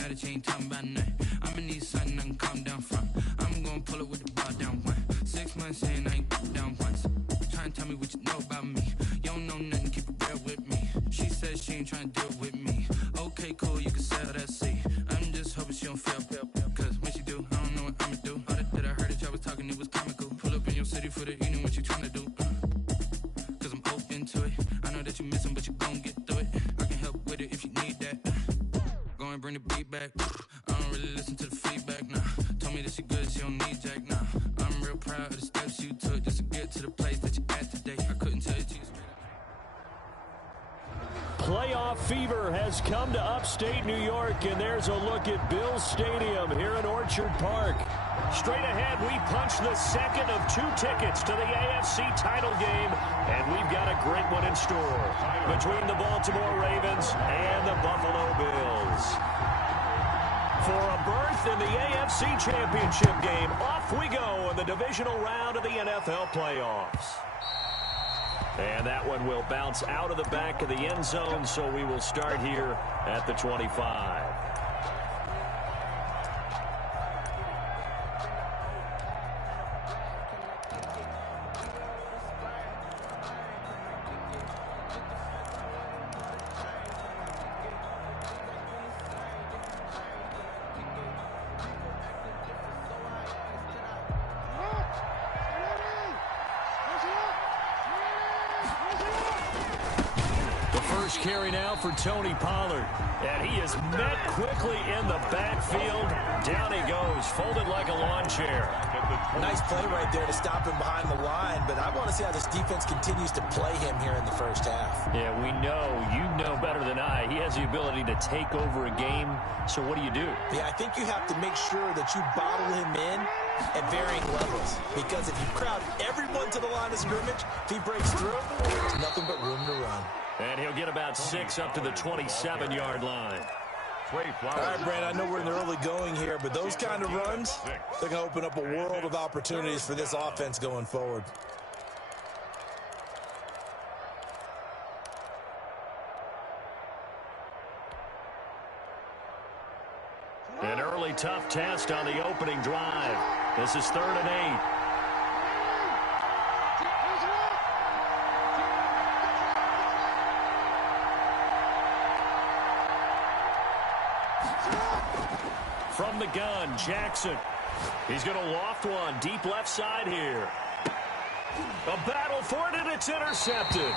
now that you ain't talking about nothing. I'ma need something I can calm down from. I'm gonna pull it with the ball down one. 6 months in, I ain't down once. Trying to tell me what you know about me. You don't know nothing, keep it real with me. She says she ain't trying to deal with me. Okay, cool, you can sell that seat. I'm just hoping she don't fail. Cause when she do, I don't know what I'ma do. All that I heard that y'all was talking, it was comical. Pull up in your city for the evening, what you trying to do? Cause I'm open to it. I know that you missing, but you gon' get through it. I can help with it if you need that. Go and bring the beat back. I don't really listen to the feedback now. Told me that she good, she don't need Jack now. I'm real proud of the steps you took just to get to the place that you at today. I couldn't tell you to you. Playoff fever has come to upstate New York, and there's a look at Bills Stadium here in Orchard Park. Straight ahead, we punch the second of 2 tickets to the AFC title game, and we've got a great one in store between the Baltimore Ravens and the Buffalo Bills. For a berth in the AFC Championship game, off we go in the divisional round of the NFL playoffs. And that one will bounce out of the back of the end zone, so we will start here at the 25. Carry now for Tony Pollard. And he is met quickly in the backfield. Down he goes, folded like a lawn chair. Nice play right there to stop him behind the line, but I want to see how this defense continues to play him here in the first half. Yeah, we know. You know better than I. He has the ability to take over a game, so what do you do? Yeah, I think you have to make sure that you bottle him in at varying levels, because if you crowd everyone to the line of scrimmage, if he breaks through, there's nothing but room to run. And he'll get about 6 up to the 27-yard line. All right, Brad, I know we're in the early going here, but those kind of runs, they're going to open up a world of opportunities for this offense going forward. An early tough test on the opening drive. This is 3rd and 8. From the gun, Jackson. He's going to loft one deep left side here. A battle for it, and it's intercepted.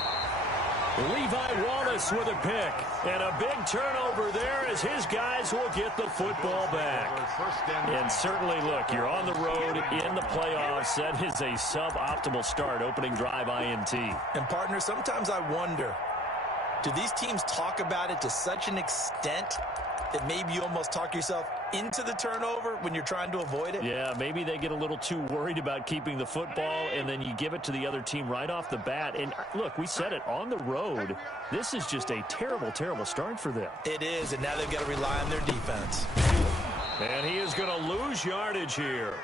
Levi Wallace with a pick. And a big turnover there as his guys will get the football back. And certainly, look, you're on the road in the playoffs. That is a suboptimal start, opening drive INT. And, partner, sometimes I wonder, do these teams talk about it to such an extent that maybe you almost talk yourself into the turnover when you're trying to avoid it? Yeah, maybe they get a little too worried about keeping the football, and then you give it to the other team right off the bat. And look, we said it, on the road, this is just a terrible, terrible start for them. It is, and now they've got to rely on their defense. And he is going to lose yardage here.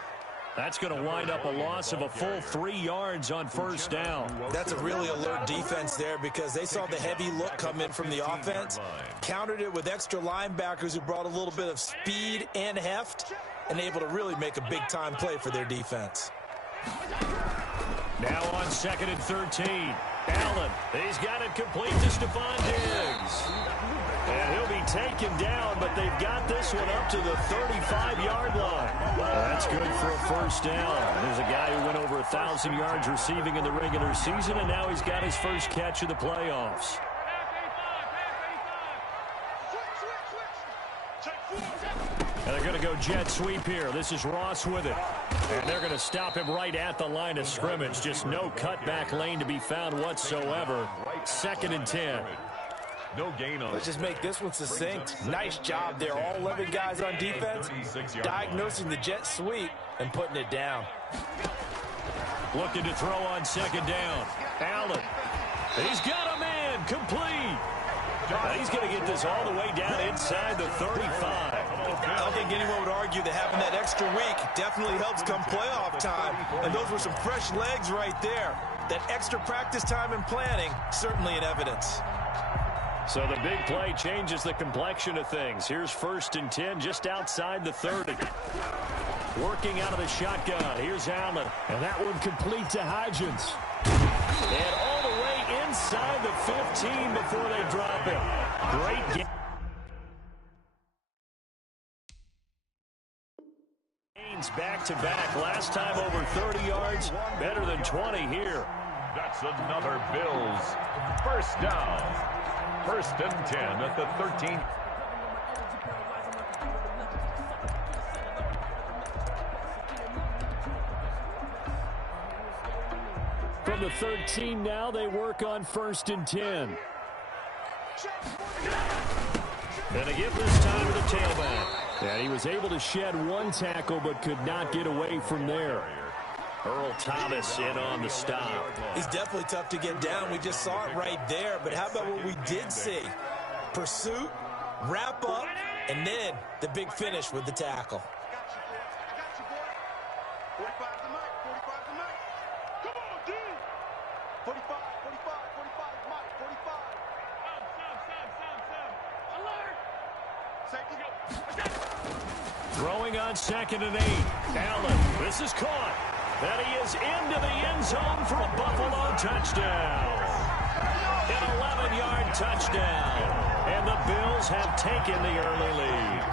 That's going to wind up a loss of a full 3 yards on first down. That's a really alert defense there because they saw the heavy look come in from the offense, countered it with extra linebackers who brought a little bit of speed and heft, and able to really make a big-time play for their defense. Now on 2nd and 13. Allen, he's got it complete to Stephon Diggs. And he'll be taken down, but they've got this one up to the 35-yard line. That's good for a first down. There's a guy who went over 1,000 yards receiving in the regular season, and now he's got his first catch of the playoffs. And they're going to go jet sweep here. This is Ross with it. And they're going to stop him right at the line of scrimmage. Just no cutback lane to be found whatsoever. 2nd and 10. No gain on. Let's just make this one succinct. Nice job there. All 11 guys on defense diagnosing the jet sweep and putting it down. Looking to throw on 2nd down. Allen. He's got a man. Complete. He's going to get this all the way down inside the 35. I don't think anyone would argue that having that extra week definitely helps come playoff time. And those were some fresh legs right there. That extra practice time and planning, certainly in evidence. So the big play changes the complexion of things. Here's 1st and 10 just outside the 30. Working out of the shotgun. Here's Allen. And that one complete to Hodgins. And all the way inside the 15 before they drop him. Great game. Gains back-to-back. Last time over 30 yards. Better than 20 here. That's another Bills first down. 1st and 10 at the 13. From the 13 now, they work on 1st and 10. And a give this time to the tailback. And he was able to shed one tackle but could not get away from there. Earl Thomas in on the stop. He's definitely tough to get down. We just saw it right there. But how about what we did see? Pursuit, wrap up, and then the big finish with the tackle. Throwing on 2nd and 8. Allen, this is caught. And he is into the end zone for a Buffalo touchdown. An 11-yard touchdown. And the Bills have taken the early lead.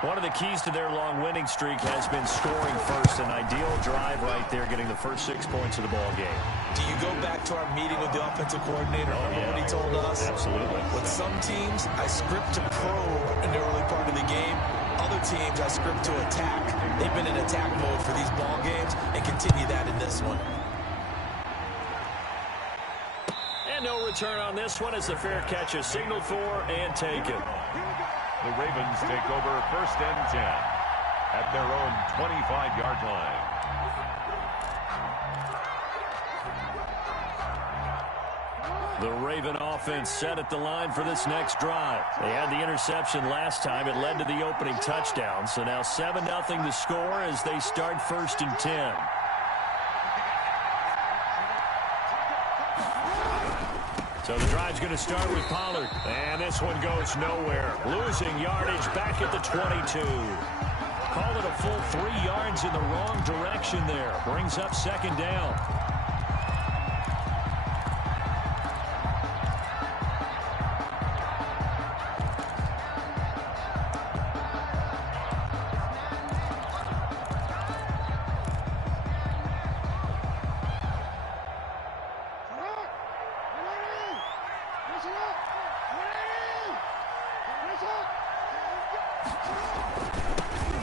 One of the keys to their long winning streak has been scoring first. An ideal drive right there, getting the first 6 points of the ball game. Do you go back to our meeting with the offensive coordinator? Remember what he told us? Absolutely. With some teams, I script to probe in the early part of the game. Other teams, I script to attack. They've been in attack mode for these ball games and continue that in this one. And no return on this one as the fair catch is signaled for and taken. The Ravens take over 1st and 10 at their own 25-yard line. The Raven offense set at the line for this next drive. They had the interception last time. It led to the opening touchdown. So now 7-0 to score as they start 1st and 10. So the drive's going to start with Pollard. And this one goes nowhere. Losing yardage back at the 22. Call it a full 3 yards in the wrong direction there. Brings up 2nd down.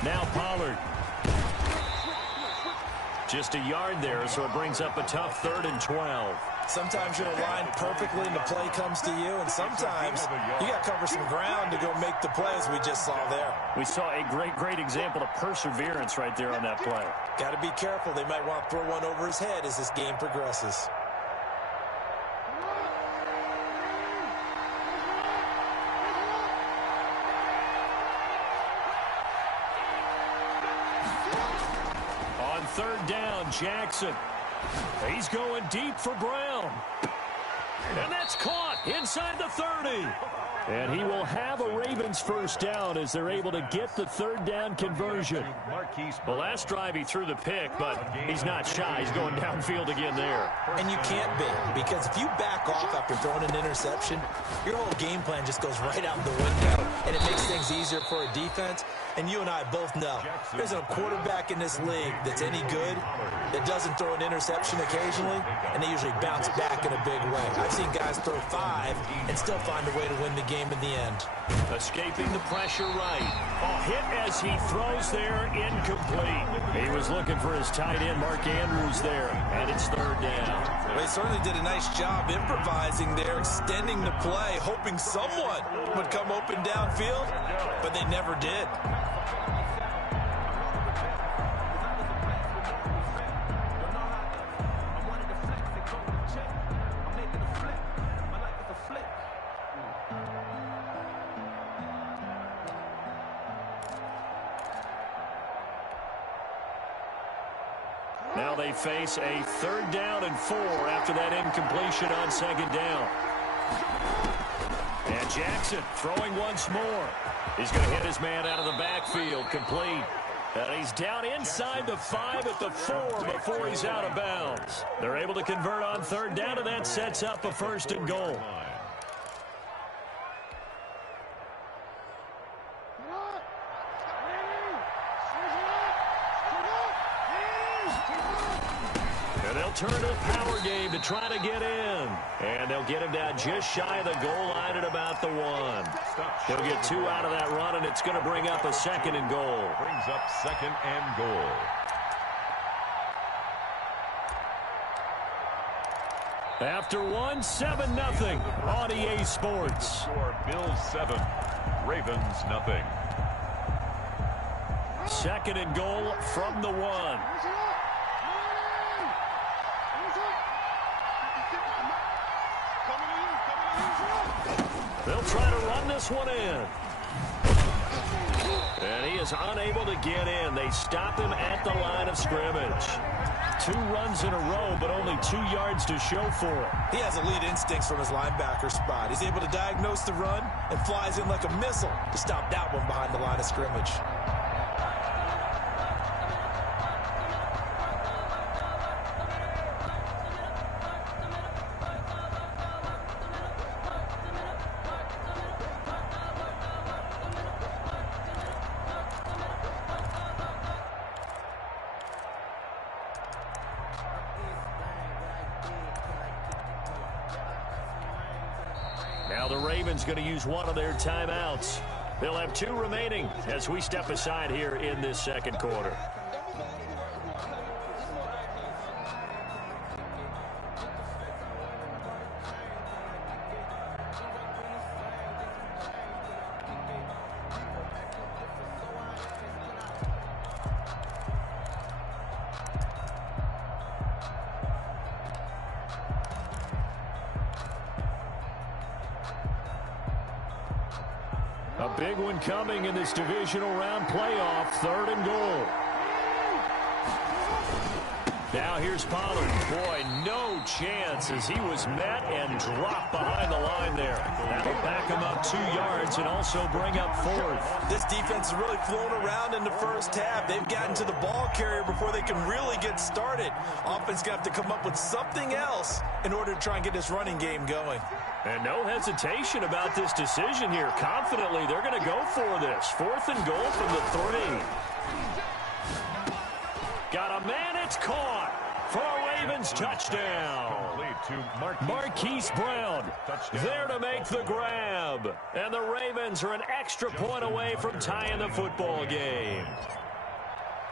Now Pollard. Just a yard there, so it brings up a tough 3rd and 12. Sometimes you're aligned perfectly and the play comes to you, and sometimes you got to cover some ground to go make the play, as we just saw there. We saw a great example of perseverance right there on that play. Got to be careful. They might want to throw one over his head as this game progresses. On 3rd down, Jackson. He's going deep for Brown. And that's caught inside the 30. And he will have a Ravens first down as they're able to get the 3rd down conversion. The last drive he threw the pick, but he's not shy. He's going downfield again there. And you can't be, because if you back off after throwing an interception, your whole game plan just goes right out the window, and it makes things easier for a defense. And you and I both know there's a quarterback in this league that's any good that doesn't throw an interception occasionally, and they usually bounce back in a big way. I've seen guys throw 5 and still find a way to win the game in the end. Escaping the pressure right. A hit as he throws there, incomplete. He was looking for his tight end, Mark Andrews, there, and it's 3rd down. Well, they certainly did a nice job improvising there, extending the play, hoping someone would come open downfield, but they never did. Now they face a 3rd down and 4 after that incompletion on 2nd down. And Jackson throwing once more. He's going to hit his man out of the backfield, complete. And he's down inside the 5 at the 4 before he's out of bounds. They're able to convert on third down, and that sets up a 1st and goal. And they'll turn to the power game to try to get in. And they'll get him down just shy of the goal line at about the 1. He'll get 2 out of that run, and it's going to bring up a 2nd and goal. Brings up 2nd and goal. After 1, 7-0 on EA Sports. Score Bills 7, Ravens nothing. 2nd and goal from the 1. They'll try to run this one in. And he is unable to get in. They stop him at the line of scrimmage. 2 runs in a row, but only 2 yards to show for it. He has elite instincts from his linebacker spot. He's able to diagnose the run and flies in like a missile to stop that one behind the line of scrimmage. Now the Ravens going to use one of their timeouts. They'll have 2 remaining as we step aside here in this 2nd quarter. A big one coming in this divisional round playoff, 3rd and goal. Now here's Pollard. Boy, no chance as he was met and dropped behind the line there. That'll back him up 2 yards and also bring up 4th. This defense has really flown around in the first half. They've gotten to the ball carrier before they can really get started. Offense got to come up with something else in order to try and get this running game going. And no hesitation about this decision here. Confidently, they're going to go for this. 4th and goal from the 3. Got a man, it's caught for a Ravens touchdown. Marquise Brown there to make the grab. And the Ravens are an extra point away from tying the football game.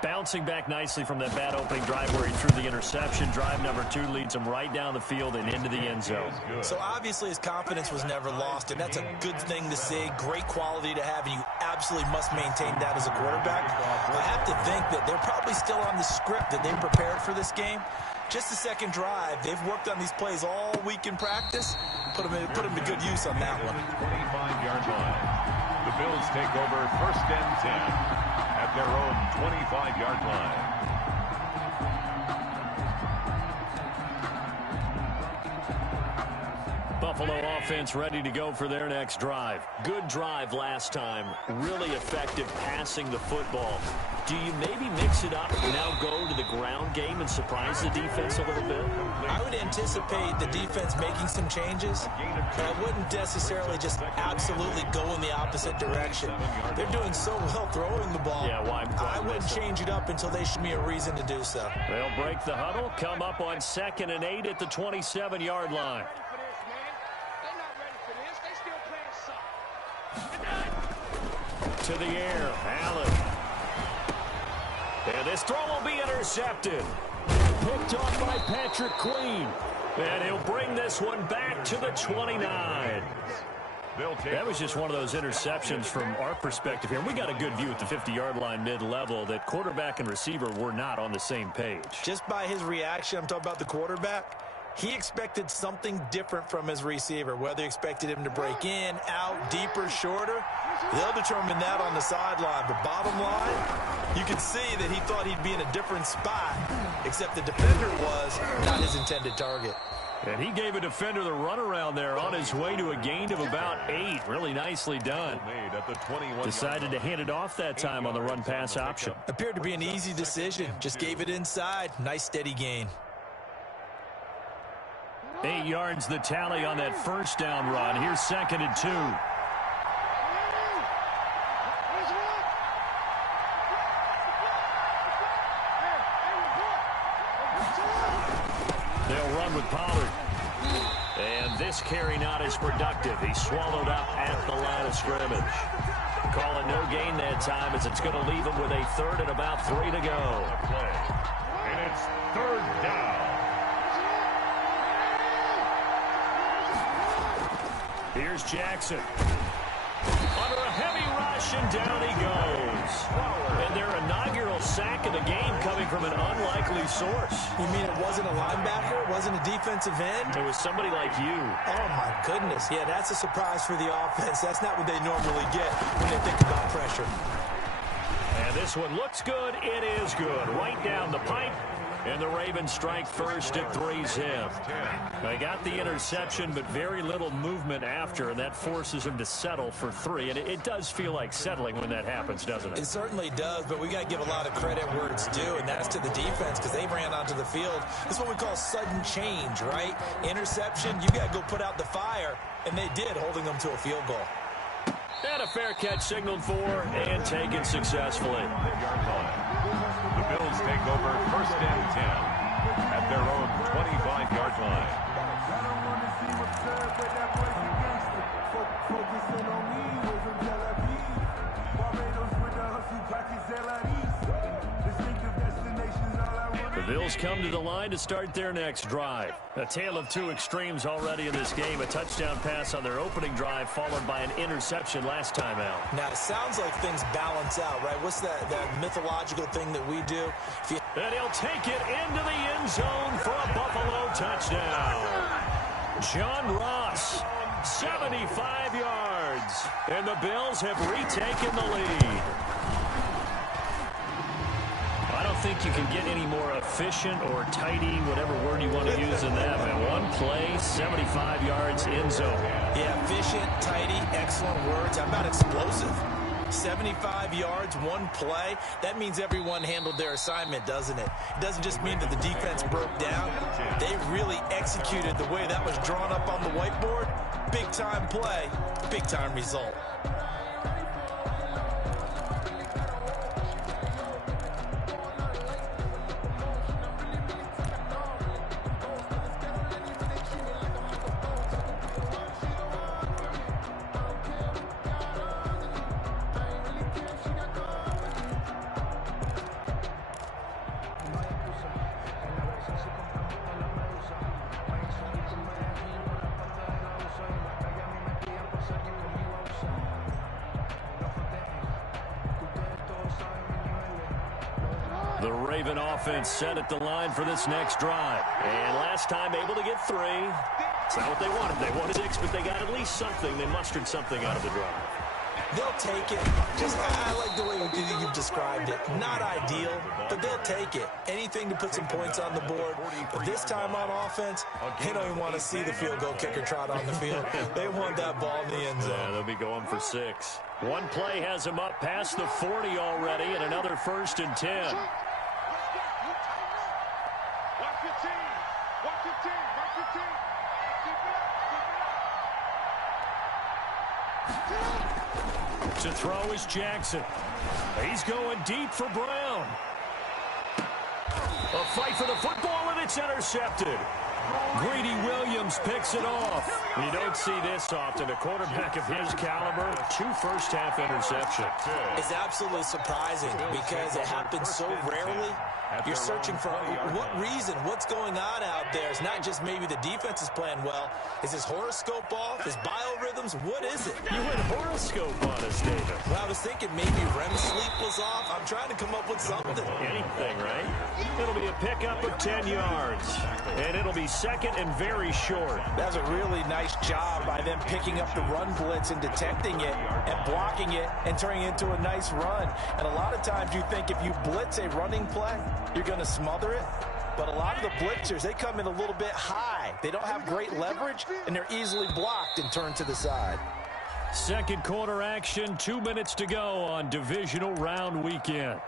Bouncing back nicely from that bad opening drive where he threw the interception. Drive number 2 leads him right down the field and into the end zone. So obviously his confidence was never lost, and that's a good thing to see. Great quality to have, and you absolutely must maintain that as a quarterback. I have to think that they're probably still on the script that they prepared for this game. Just the 2nd drive. They've worked on these plays all week in practice. Put them to good use on that one. 25-yard line. The Bills take over 1st and 10. At their own 25-yard line. Buffalo offense ready to go for their next drive. Good drive last time. Really effective passing the football. Do you maybe mix it up and now go to the ground game and surprise the defense a little bit? I would anticipate the defense making some changes, but I wouldn't necessarily just absolutely go in the opposite direction. They're doing so well throwing the ball. Yeah, why I wouldn't change it up until they show me a reason to do so. They'll break the huddle, come up on 2nd and 8 at the 27-yard line. To the air, Allen. And this throw will be intercepted. Picked off by Patrick Queen. And he'll bring this one back to the 29. That was just one of those interceptions from our perspective here. We got a good view at the 50-yard line mid-level that quarterback and receiver were not on the same page. Just by his reaction, I'm talking about the quarterback, he expected something different from his receiver, whether he expected him to break in, out, deeper, shorter. They'll determine that on the sideline. But bottom line, you can see that he thought he'd be in a different spot, except the defender was not his intended target. And he gave a defender the runaround there on his way to a gain of about 8. Really nicely done. Decided to hand it off that time on the run-pass option. Appeared to be an easy decision. Just gave it inside. Nice steady gain. 8 yards the tally on that first down run. Here's 2nd and 2. They'll run with Pollard. And this carry not as productive. He's swallowed up at the line of scrimmage. Calling no gain that time as it's going to leave him with a 3rd and about 3 to go. And it's 3rd down. Here's Jackson. Under a heavy rush, and down he goes. And their inaugural sack of the game coming from an unlikely source. You mean it wasn't a linebacker? It wasn't a defensive end? It was somebody like you. Oh, my goodness. Yeah, that's a surprise for the offense. That's not what they normally get when they think about pressure. And this one looks good. It is good. Right down the pipe. And the Ravens strike first at 3-zip. They got the interception, but very little movement after, and that forces him to settle for 3. And it does feel like settling when that happens, doesn't it? It certainly does, but we got to give a lot of credit where it's due, and that's to the defense because they ran onto the field. This is what we call sudden change, right? Interception, you got to go put out the fire, and they did, holding them to a field goal. And a fair catch signaled for and taken successfully. The Bills take over 1st and 10 at their own 25-yard line. The Bills come to the line to start their next drive. A tale of 2 extremes already in this game. A touchdown pass on their opening drive followed by an interception last time out. Now, it sounds like things balance out, right? What's that mythological thing that we do? And he'll take it into the end zone for a Buffalo touchdown. John Ross, 75 yards. And the Bills have retaken the lead. I don't think you can get any more efficient or tidy, whatever word you want to use in that, man. One play, 75 yards, end zone. Yeah, efficient, tidy, excellent words. How about explosive? 75 yards, one play. That means everyone handled their assignment, doesn't it? It doesn't just mean that the defense broke down. They really executed the way that was drawn up on the whiteboard. Big-time play, big-time result. The Raven offense set at the line for this next drive. And last time able to get 3. It's not what they wanted. They wanted 6, but they got at least something. They mustered something out of the drive. They'll take it. I like the way you've described it. Not ideal, but they'll take it. Anything to put some points on the board. But this time on offense, they don't even want to see the field goal kicker trot on the field. They want that ball in the end zone. Yeah, they'll be going for 6. One play has them up past the 40 already, and another 1st and 10. To throw is Jackson. He's going deep for Brown. A fight for the football, and it's intercepted. Greedy Williams picks it off. You don't see this often. A quarterback of his caliber, 2 first-half interceptions. It's absolutely surprising because it happens so rarely. You're searching for what reason, what's going on out there. It's not just maybe the defense is playing well. Is his horoscope off? His biorhythms? What is it? You went horoscope on us, David. Well, I was thinking maybe REM sleep was off. I'm trying to come up with something. Anything, right? It'll be a pickup of 10 yards. And it'll be 2nd and very short. That's a really nice job by them picking up the run blitz and detecting it and blocking it and turning it into a nice run. And a lot of times you think if you blitz a running play, you're going to smother it. But a lot of the blitzers, they come in a little bit high. They don't have great leverage, and they're easily blocked and turned to the side. Second quarter action, 2 minutes to go on divisional round weekend.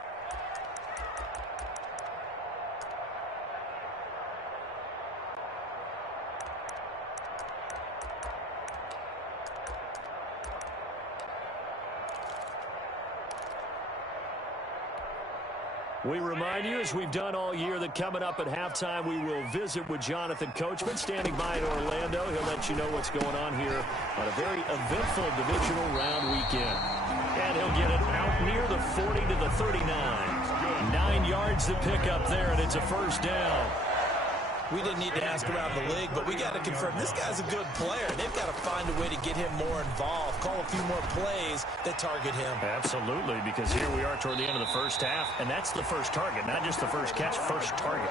We remind you, as we've done all year, that coming up at halftime, we will visit with Jonathan Coachman, standing by in Orlando. He'll let you know what's going on here on a very eventful divisional round weekend. And he'll get it out near the 40 to the 39. 9 yards to pick up there, and it's a first down. We didn't need to ask around the league, but we got to confirm this guy's a good player. They've got to find a way to get him more involved, call a few more plays that target him. Absolutely, because here we are toward the end of the first half, and that's the first target, not just the first catch, first target.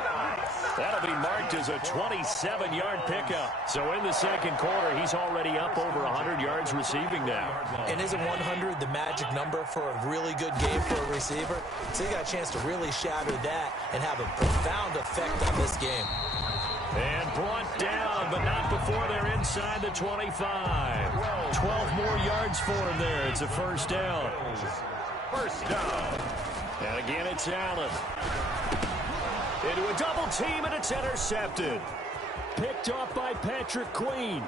That'll be marked as a 27-yard pickup. So in the second quarter, he's already up over 100 yards receiving now. And isn't 100 the magic number for a really good game for a receiver? So you got a chance to really shatter that and have a profound effect on this game. And brought down, but not before they're inside the 25. 12 more yards for him there. It's a first down. First down. And again, it's Allen. Into a double team, and it's intercepted. Picked off by Patrick Queen.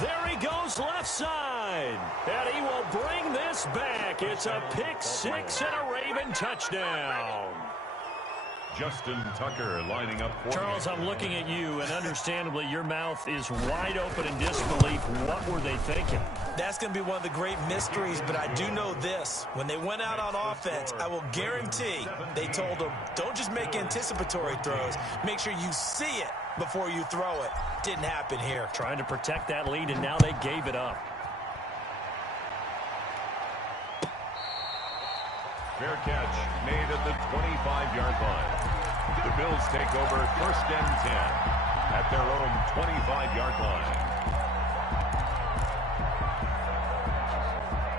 There he goes left side. And he will bring this back. It's a pick six and a Raven touchdown. Justin Tucker lining up for Charles, I'm looking at you, and understandably, your mouth is wide open in disbelief. What were they thinking? That's going to be one of the great mysteries, but I do know this. When they went out on offense, I will guarantee they told them, don't just make anticipatory throws. Make sure you see it before you throw it. Didn't happen here. Trying to protect that lead, and now they gave it up. fair catch made at the 25-yard line. The Bills take over first and 10 at their own 25-yard line.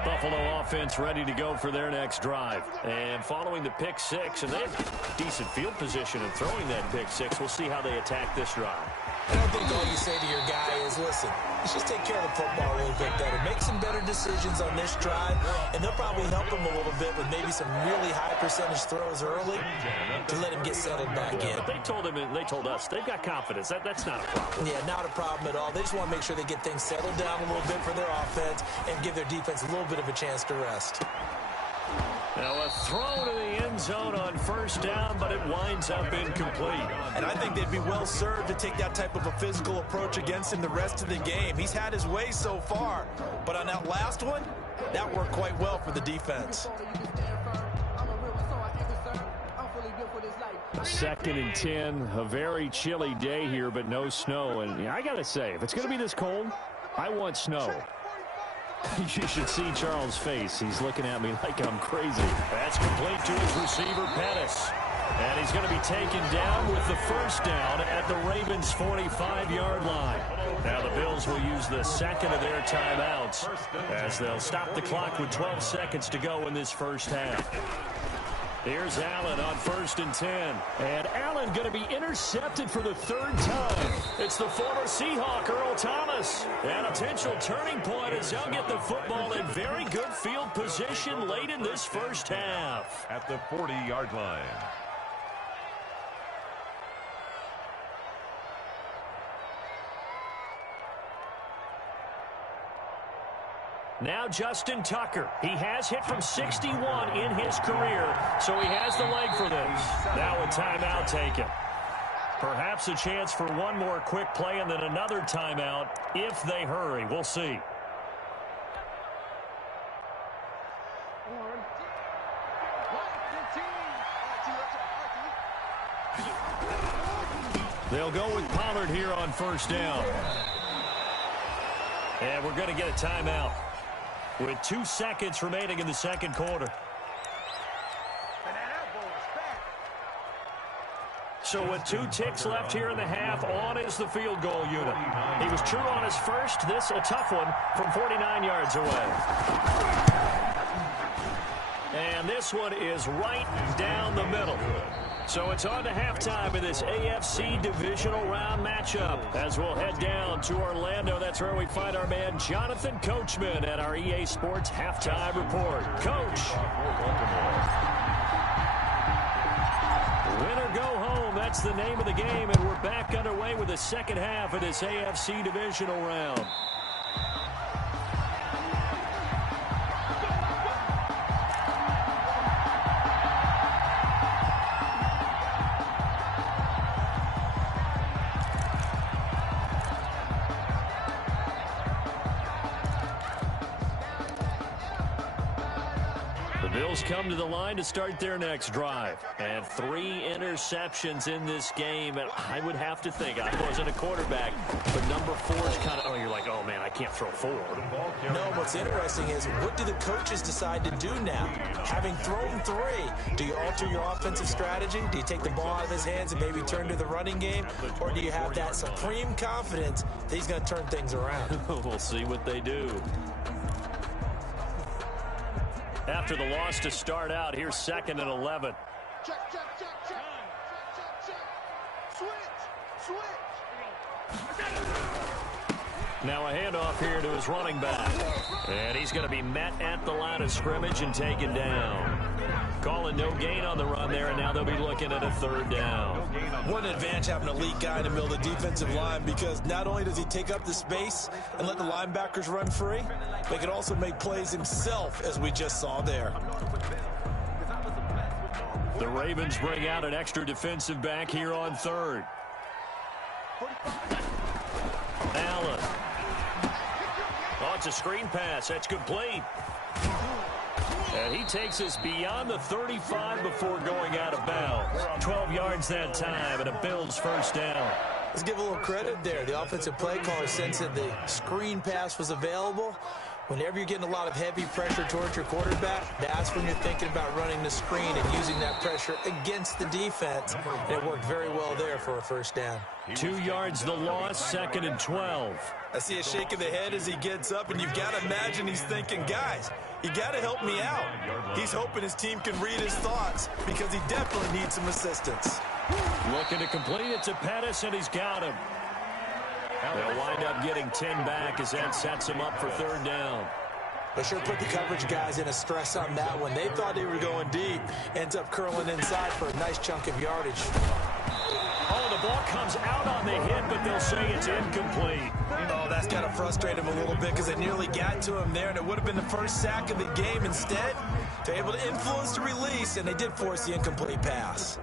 Buffalo offense ready to go for their next drive. And following the pick six, and they have decent field position in throwing that pick six. We'll see how they attack this drive. I don't think all you say to your guy is, listen, let's just take care of the football a little bit better. Make some better decisions on this drive, and they'll probably help him a little bit with maybe some really high percentage throws early to let him get settled back in. But they told us they've got confidence. That's not a problem. Yeah, not a problem at all. They just want to make sure they get things settled down a little bit for their offense and give their defense a little bit of a chance to rest. Now a throw to the end zone on first down, but it winds up incomplete. And I think they'd be well served to take that type of a physical approach against him the rest of the game. He's had his way so far, but on that last one, that worked quite well for the defense. 2nd and 10, a very chilly day here, but no snow. And I got to say, if it's going to be this cold, I want snow. You should see Charles' face. He's looking at me like I'm crazy. That's complete to his receiver, Pettis. And he's going to be taken down with the first down at the Ravens' 45-yard line. Now the Bills will use the second of their timeouts as they'll stop the clock with 12 seconds to go in this first half. Here's Allen on 1st and 10. And Allen going to be intercepted for the 3rd time. It's the former Seahawk, Earl Thomas. And a potential turning point as they'll get the football in very good field position late in this first half. At the 40-yard line. Now Justin Tucker. He has hit from 61 in his career, so he has the leg for this. Now a timeout taken. Perhaps a chance for one more quick play and then another timeout if they hurry. We'll see. They'll go with Pollard here on first down. And we're going to get a timeout with 2 seconds remaining in the second quarter. So with 2 ticks left here in the half, on is the field goal unit. He was true on his first. This a tough one from 49 yards away. And this this one is right down the middle. So it's on to halftime in this AFC divisional round matchup. As we'll head down to Orlando, that's where we find our man Jonathan Coachman at our EA Sports Halftime Report. Coach. Win or go home, that's the name of the game, and we're back underway with the second half of this AFC divisional round. Bills come to the line to start their next drive. And 3 interceptions in this game. And I would have to think, I wasn't a quarterback, but number 4 is kind of, you're like, oh, man, I can't throw 4. No, what's interesting is what do the coaches decide to do now? Having thrown 3, do you alter your offensive strategy? Do you take the ball out of his hands and maybe turn to the running game? Or do you have that supreme confidence that he's going to turn things around? We'll see what they do. After the loss to start out, here's 2nd and 11. Check. Switch. Now a handoff here to his running back. And he's going to be met at the line of scrimmage and taken down. Calling no gain on the run there, and now they'll be looking at a 3rd down. What an advantage having an elite guy in the middle of the defensive line, because not only does he take up the space and let the linebackers run free, but he can also make plays himself, as we just saw there. The Ravens bring out an extra defensive back here on 3rd. Allen. Oh, it's a screen pass. That's complete. And he takes us beyond the 35 before going out of bounds. 12 yards that time, and a Bills 1st down. Let's give a little credit there. The offensive play caller sensed that the screen pass was available. Whenever you're getting a lot of heavy pressure towards your quarterback, that's when you're thinking about running the screen and using that pressure against the defense. And it worked very well there for a 1st down. 2 yards the loss, 2nd and 12. I see a shake of the head as he gets up, and you've got to imagine he's thinking, guys, you got to help me out. He's hoping his team can read his thoughts because he definitely needs some assistance. Looking to complete it to Pettis, and he's got him. They'll wind up getting 10 back as that sets him up for 3rd down. They sure put the coverage guys in a stress on that one. They thought they were going deep. Ends up curling inside for a nice chunk of yardage. Oh, the ball comes out on the hit, but they'll say it's incomplete. Oh, that's got to frustrate him a little bit because they nearly got to him there, and it would have been the first sack of the game. Instead, they're able to influence the release, and they did force the incomplete pass.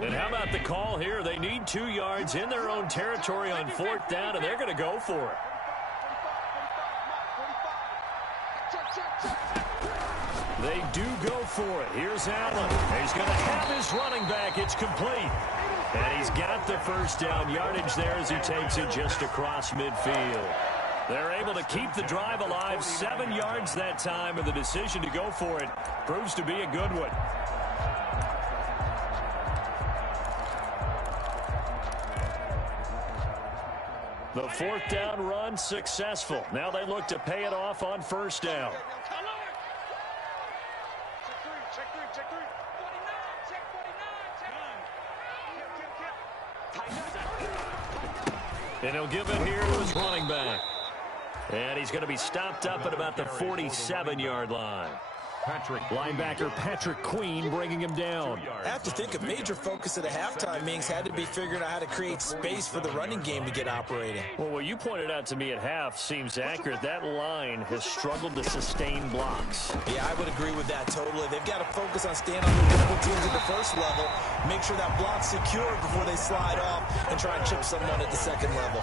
And how about the call here? They need 2 yards in their own territory on 4th down, and they're going to go for it. They do go for it. Here's Allen. He's going to have his running back. It's complete. And he's got the 1st down yardage there as he takes it just across midfield. They're able to keep the drive alive. 7 yards that time, and the decision to go for it proves to be a good one. The 4th down run successful. Now they look to pay it off on 1st down. Check 3. And he'll give it here to his running back. And he's going to be stopped up at about the 47-yard line. Linebacker Patrick Queen bringing him down. I have to think a major focus of the halftime meetings had to be figuring out how to create space for the running game to get operating. Well, what you pointed out to me at half seems accurate. That line has struggled to sustain blocks. Yeah, I would agree with that totally. They've got to focus on staying on the double teams at the 1st level, make sure that block's secure before they slide off and try and chip someone at the 2nd level.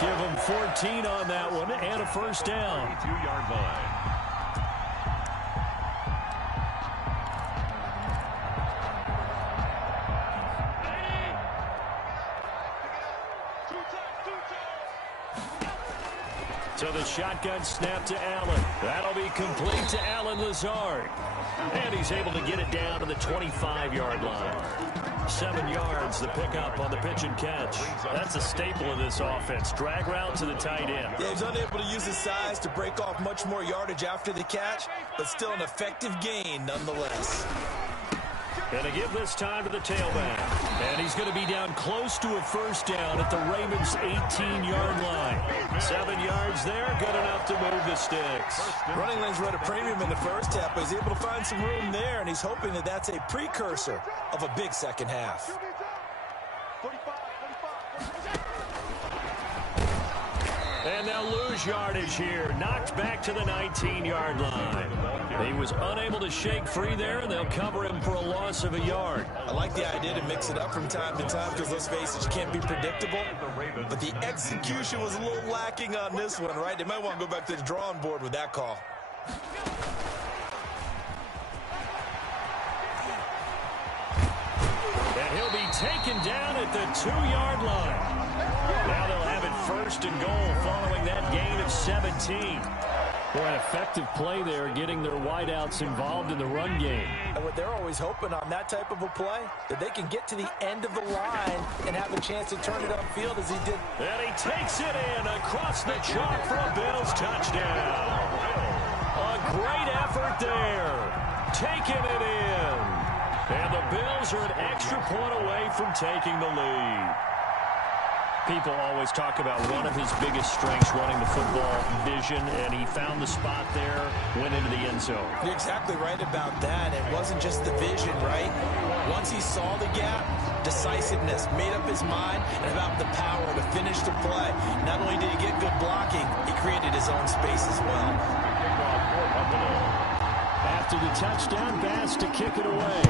Give them 14 on that one and a 1st down. 22-yard line. So the shotgun snap to Allen. That'll be complete to Allen Lazard. And he's able to get it down to the 25-yard line. 7 yards, the pickup on the pitch and catch. That's a staple of this offense. Drag route to the tight end. Yeah, he's unable to use his size to break off much more yardage after the catch, but still an effective gain nonetheless. And to give this time to the tailback. And he's going to be down close to a first down at the Ravens' 18-yard line. 7 yards there, good enough to move the sticks. Running lanes were at a premium in the first half, but he's able to find some room there, and he's hoping that that's a precursor of a big second half. And they'll lose yardage here. Knocked back to the 19-yard line. He was unable to shake free there, and they'll cover him for a loss of a yard. I like the idea to mix it up from time to time because, let's face it, you can't be predictable. But the execution was a little lacking on this one, right? They might want to go back to the drawing board with that call. And he'll be taken down at the 2-yard line. Now they'll have it first and goal following that gain of 17. Boy, an effective play there, getting their wideouts involved in the run game. And what they're always hoping on that type of a play, that they can get to the end of the line and have a chance to turn it upfield as he did. And he takes it in across the chalk for a Bills touchdown. A great effort there. Taking it in. And the Bills are an extra point away from taking the lead. People always talk about one of his biggest strengths running the football, vision, and he found the spot there, went into the end zone. You're exactly right about that. It wasn't just the vision, right? Once he saw the gap, decisiveness, made up his mind, and about the power to finish the play. Not only did he get good blocking, he created his own space as well. After the touchdown, Bass to kick it away.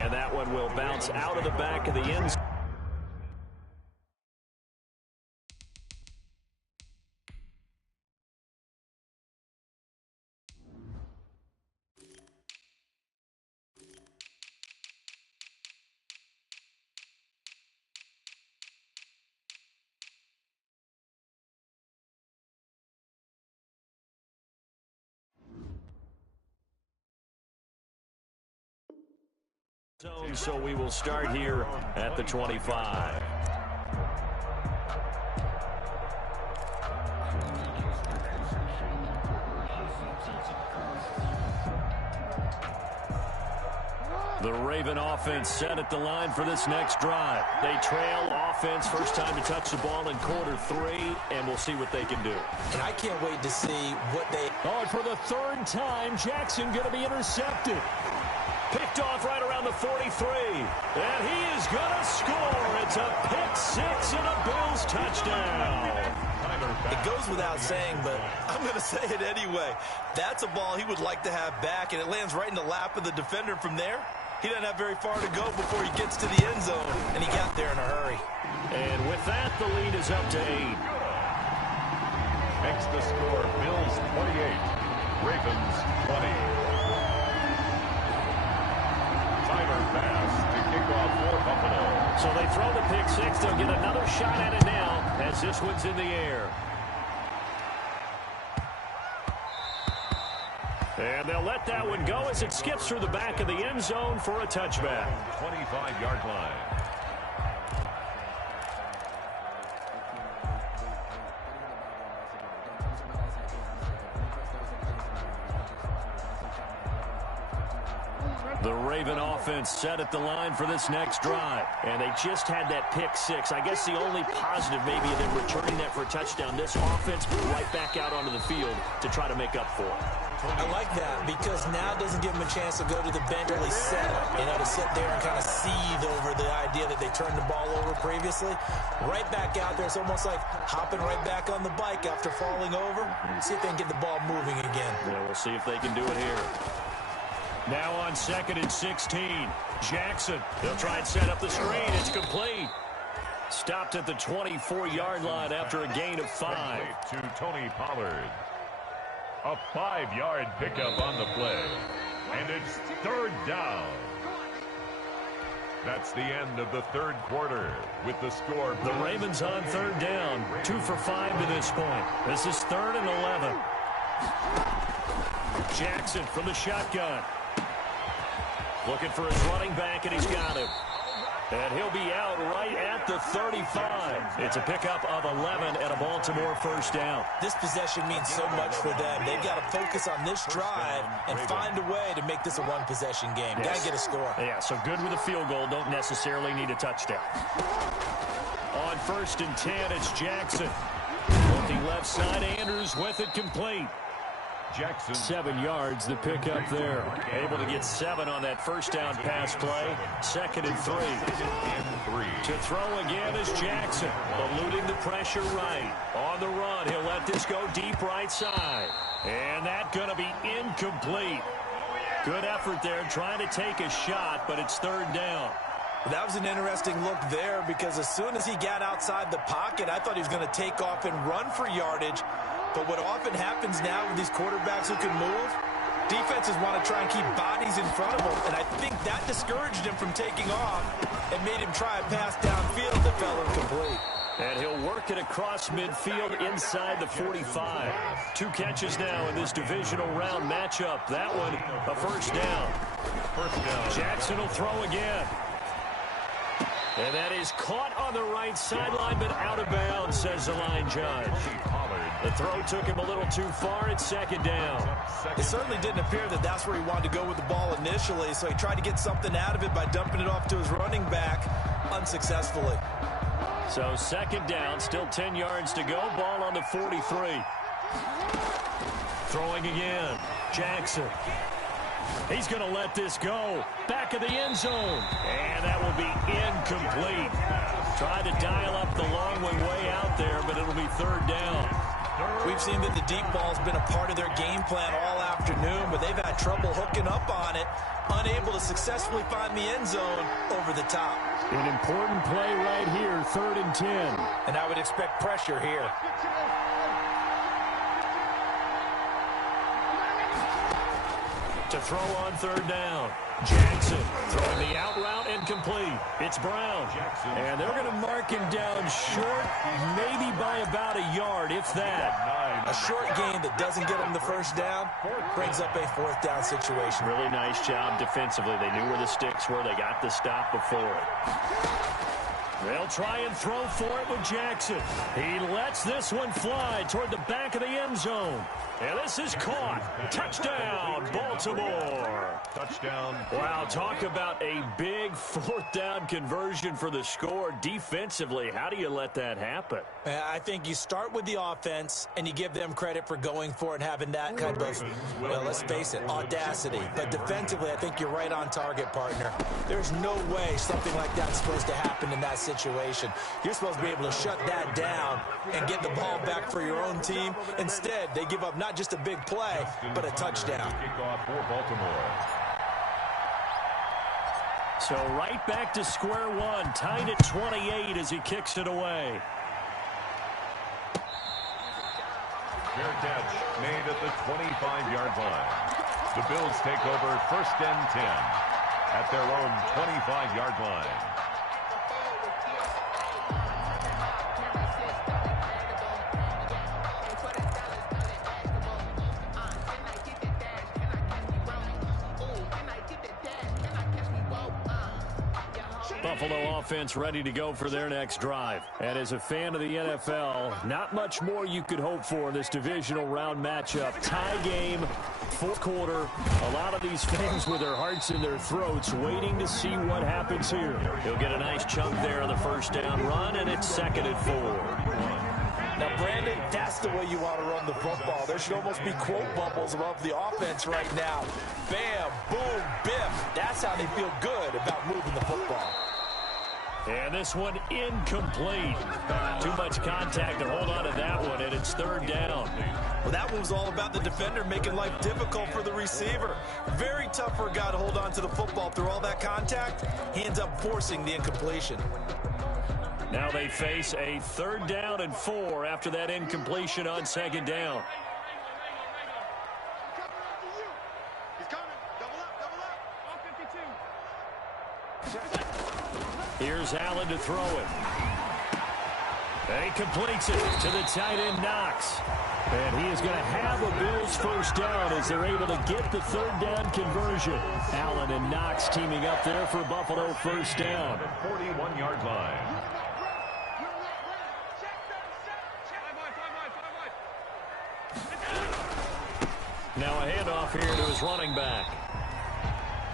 And that one will bounce out of the back of the end zone. So we will start here at the 25. The Raven offense set at the line for this next drive. They trail offense, first time to touch the ball in quarter 3, and we'll see what they can do. And I can't wait to see what they... Oh, and for the 3rd time, Jackson going to be intercepted. Picked off right around the 43. And he is going to score. It's a pick 6 and a Bills touchdown. It goes without saying, but I'm going to say it anyway. That's a ball he would like to have back, and it lands right in the lap of the defender from there. He doesn't have very far to go before he gets to the end zone, and he got there in a hurry. And with that, the lead is up to 8. Makes the score Bills 28, Ravens 20. Pass to kick off for Buffalo. So they throw the pick 6. They'll get another shot at it now as this one's in the air. And they'll let that one go as it skips through the back of the end zone for a touchback. 25-yard line. The Raven offense set at the line for this next drive. And they just had that pick 6. I guess the only positive maybe of them returning that for a touchdown. This offense right back out onto the field to try to make up for it. I like that because now it doesn't give them a chance to go to the bench, really settle, to sit there and kind of seethe over the idea that they turned the ball over previously. Right back out there. It's almost like hopping right back on the bike after falling over. See if they can get the ball moving again. Yeah, we'll see if they can do it here. Now on 2nd and 16. Jackson. They'll try and set up the screen. It's complete. Stopped at the 24-yard line after a gain of 5. To Tony Pollard. A 5-yard pickup on the play. And it's 3rd down. That's the end of the 3rd quarter with the score. The Ravens on 3rd down. 2 for 5 to this point. This is 3rd and 11. Jackson from the shotgun. Looking for his running back, and he's got him. And he'll be out right at the 35. It's a pickup of 11 and a Baltimore first down. This possession means so much for them. They've got to focus on this drive and find a way to make this a one-possession game. Got to get a score. Yeah, so good with a field goal. Don't necessarily need a touchdown. On 1st and 10, it's Jackson. Looking left side, Andrews with it complete. Jackson. 7 yards, the pickup there. Able to get 7 on that first down pass play. 2nd and 3. To throw again is Jackson. Eluding the pressure right. On the run, he'll let this go deep right side. And that's going to be incomplete. Good effort there, trying to take a shot, but it's 3rd down. That was an interesting look there because as soon as he got outside the pocket, I thought he was going to take off and run for yardage. But what often happens now with these quarterbacks who can move, defenses want to try and keep bodies in front of them. And I think that discouraged him from taking off and made him try a pass downfield that fell incomplete. And he'll work it across midfield inside the 45. 2 catches now in this divisional round matchup. That one, a first down. Jackson will throw again. And that is caught on the right sideline, but out of bounds, says the line judge. The throw took him a little too far. It's 2nd down. It certainly didn't appear that that's where he wanted to go with the ball initially, so he tried to get something out of it by dumping it off to his running back unsuccessfully. So 2nd down, still 10 yards to go. Ball on the 43. Throwing again. Jackson. He's going to let this go. Back of the end zone. And that will be incomplete. Tried to dial up the long way out there, but it'll be 3rd down. We've seen that the deep ball's been a part of their game plan all afternoon, but they've had trouble hooking up on it, unable to successfully find the end zone over the top. An important play right here, 3rd and 10. And I would expect pressure here. To throw on 3rd down. Jackson throwing the out route incomplete. It's Brown. And they're going to mark him down short, maybe by about a yard, if that. A short gain that doesn't get him the first down brings up a 4th down situation. Really nice job defensively. They knew where the sticks were. They got the stop before it. They'll try and throw for it with Jackson. He lets this one fly toward the back of the end zone. And this is caught. Touchdown, Baltimore. Touchdown. Wow, talk about a big 4th down conversion for the score. Defensively, how do you let that happen? I think you start with the offense, and you give them credit for going for it and having that kind of, well, let's face it, audacity. But defensively, I think you're right on target, partner. There's no way something like that's supposed to happen in that situation. You're supposed to be able to shut that down and get the ball back for your own team. Instead, they give up not just a big play, but a touchdown. Kickoff for Baltimore. So right back to square one, tied at 28 as he kicks it away. Fair catch made at the 25-yard line. The Bills take over 1st and 10 at their own 25-yard line. Buffalo offense ready to go for their next drive. And as a fan of the NFL, not much more you could hope for in this divisional round matchup. Tie game, 4th quarter. A lot of these fans with their hearts in their throats waiting to see what happens here. He'll get a nice chunk there on the first down run, and it's 2nd and 4. Now, Brandon, that's the way you want to run the football. There should almost be quote bubbles above the offense right now. Bam, boom, biff. That's how they feel good about moving the football. And this one incomplete. Too much contact to hold on to that one, and it's 3rd down. Well, that one was all about the defender making life difficult for the receiver. Very tough for a guy to hold on to the football through all that contact. He ends up forcing the incompletion. Now they face a 3rd down and 4 after that incompletion on 2nd down. Here's Allen to throw it. And he completes it to the tight end, Knox. And he is going to have a Bills first down as they're able to get the third down conversion. Allen and Knox teaming up there for Buffalo first down. 41-yard line. Now a handoff here to his running back.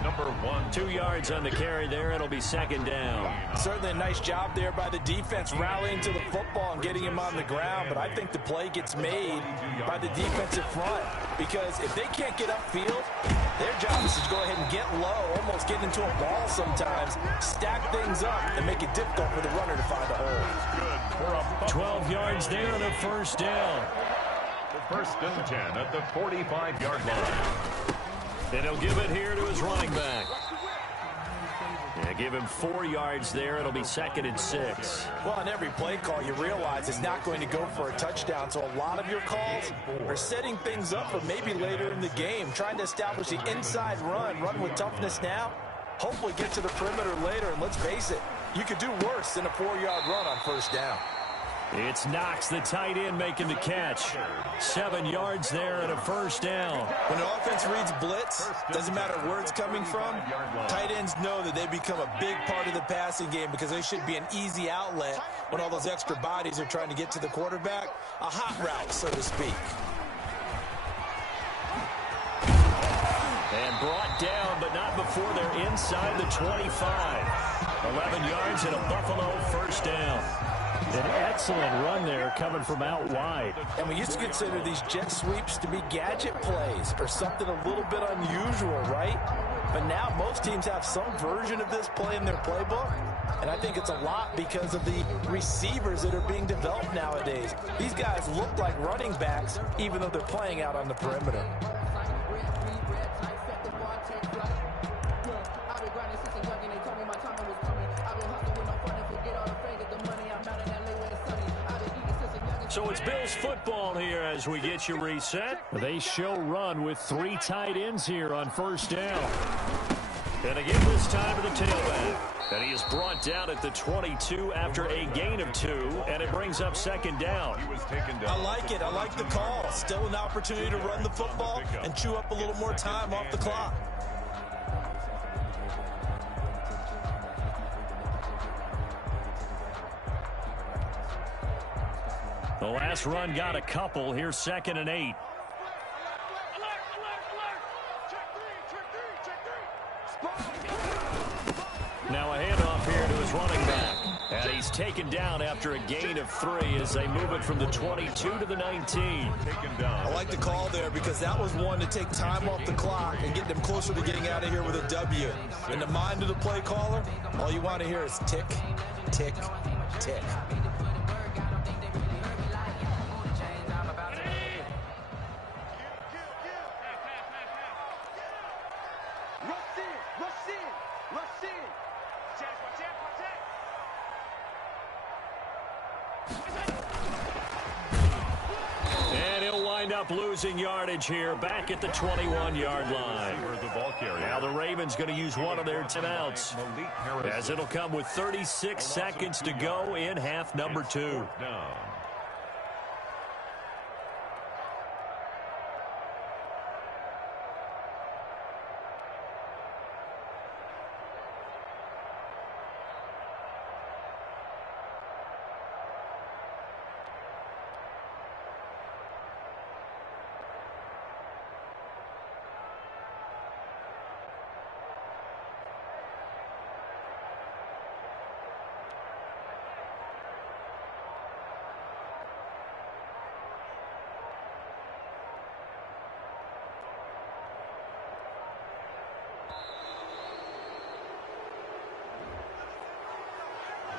Number 1. 2 yards on the carry there. It'll be second down. Certainly a nice job there by the defense rallying to the football and getting him on the ground. But I think the play gets made by the defensive front because if they can't get upfield, their job is to go ahead and get low, almost get into a ball sometimes, stack things up, and make it difficult for the runner to find a hole. 12 yards there and a first down. First and 10 at the 45-yard line. And he'll give it here to his running back. Yeah, give him 4 yards there. It'll be second and 6. Well, on every play call, you realize it's not going to go for a touchdown. So a lot of your calls are setting things up for maybe later in the game, trying to establish the inside run with toughness now. Hopefully get to the perimeter later. And let's face it, you could do worse than a 4-yard run on first down. It's Knox, the tight end, making the catch. 7 yards there and a first down. When an offense reads blitz, doesn't matter where it's coming from, tight ends know that they become a big part of the passing game because they should be an easy outlet when all those extra bodies are trying to get to the quarterback. A hot route, so to speak. And brought down, but not before they're inside the 25. 11 yards and a Buffalo first down. An excellent run there coming from out wide. And we used to consider these jet sweeps to be gadget plays or something a little bit unusual, right? But now most teams have some version of this play in their playbook. And I think it's a lot because of the receivers that are being developed nowadays. These guys look like running backs even though they're playing out on the perimeter. So it's Bills football here as we get you reset. They show run with 3 tight ends here on first down. And again this time to the tailback. And he is brought down at the 22 after a gain of 2, and it brings up second down. I like it. I like the call. Still an opportunity to run the football and chew up a little more time off the clock. The last run got a couple. Here's second and 8. Now a handoff here to his running back. And he's taken down after a gain of 3 as they move it from the 22 to the 19. I like the call there because that was one to take time off the clock and get them closer to getting out of here with a W. In the mind of the play caller, all you want to hear is tick, tick, tick. And he'll wind up losing yardage here back at the 21-yard line. Now the Ravens going to use one of their timeouts as it'll come with 36 seconds to go in half number 2.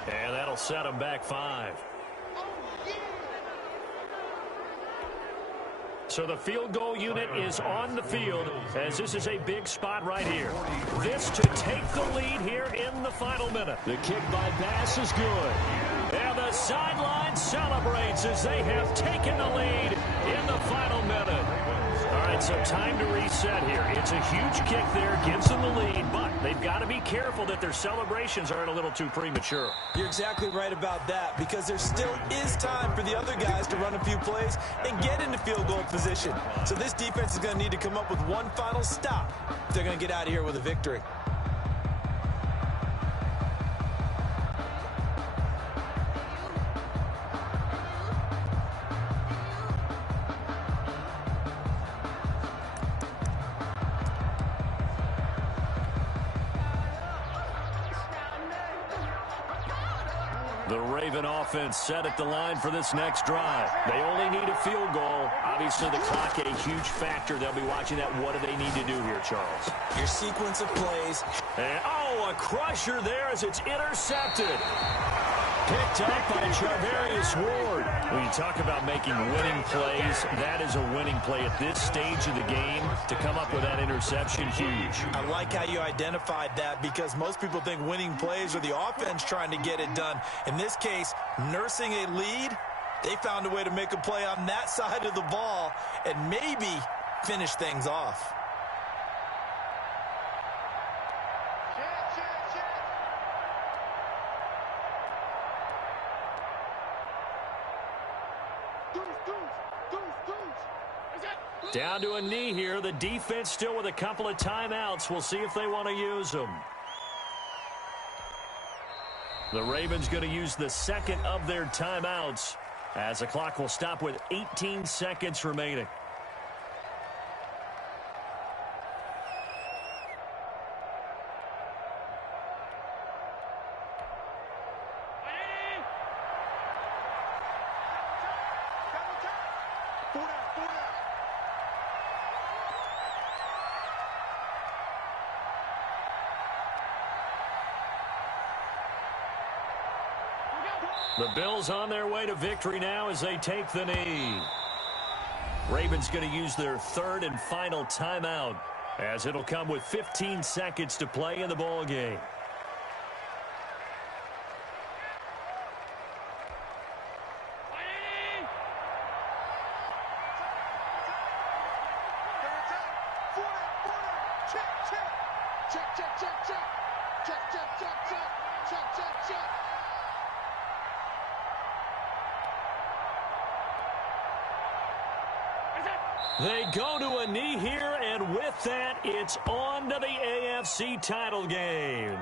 And that'll set him back 5. So the field goal unit is on the field as this is a big spot right here. This to take the lead here in the final minute. The kick by Bass is good. And the sideline celebrates as they have taken the lead in the final minute. All right, right, so time to reset here. It's a huge kick there, gives them the lead, but they've got to be careful that their celebrations aren't a little too premature. You're exactly right about that, because there still is time for the other guys to run a few plays and get into field goal position. So this defense is going to need to come up with one final stop if they're going to get out of here with a victory. The Raven offense set at the line for this next drive. They only need a field goal. Obviously, the clock a huge factor. They'll be watching that. What do they need to do here, Charles? Your sequence of plays. And, a crusher there as it's intercepted. Picked up by Charvarius Ward. When you talk about making winning plays, that is a winning play at this stage of the game. To come up with that interception, huge. I like how you identified that, because most people think winning plays are the offense trying to get it done. In this case, nursing a lead, they found a way to make a play on that side of the ball and maybe finish things off. Down to a knee here. The defense still with a couple of timeouts. We'll see if they want to use them. The Ravens going to use the second of their timeouts as the clock will stop with 18 seconds remaining. The Bills on their way to victory now as they take the knee. Ravens going to use their third and final timeout as it'll come with 15 seconds to play in the ball game. They go to a knee here, and with that, it's on to the AFC title game.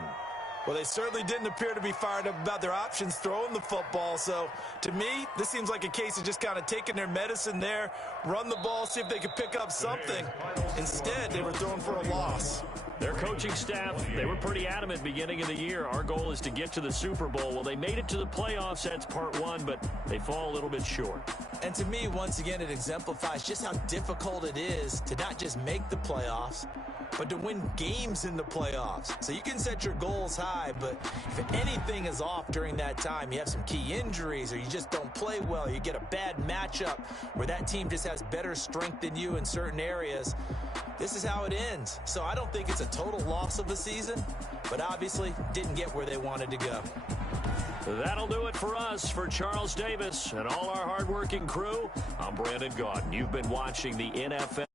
Well, they certainly didn't appear to be fired up about their options throwing the football. So, to me, this seems like a case of just kind of taking their medicine there, run the ball, see if they could pick up something. Instead, they were throwing for a loss. Their coaching staff, they were pretty adamant beginning of the year. Our goal is to get to the Super Bowl. Well, they made it to the playoffs. That's part one, but they fall a little bit short. And to me, once again, it exemplifies just how difficult it is to not just make the playoffs, but to win games in the playoffs. So you can set your goals high, but if anything is off during that time, you have some key injuries or you just don't play well, you get a bad matchup where that team just has better strength than you in certain areas, this is how it ends. So I don't think it's a total loss of a season, but obviously didn't get where they wanted to go. That'll do it for us. For Charles Davis and all our hardworking crew, I'm Brandon Gaudin. You've been watching the NFL.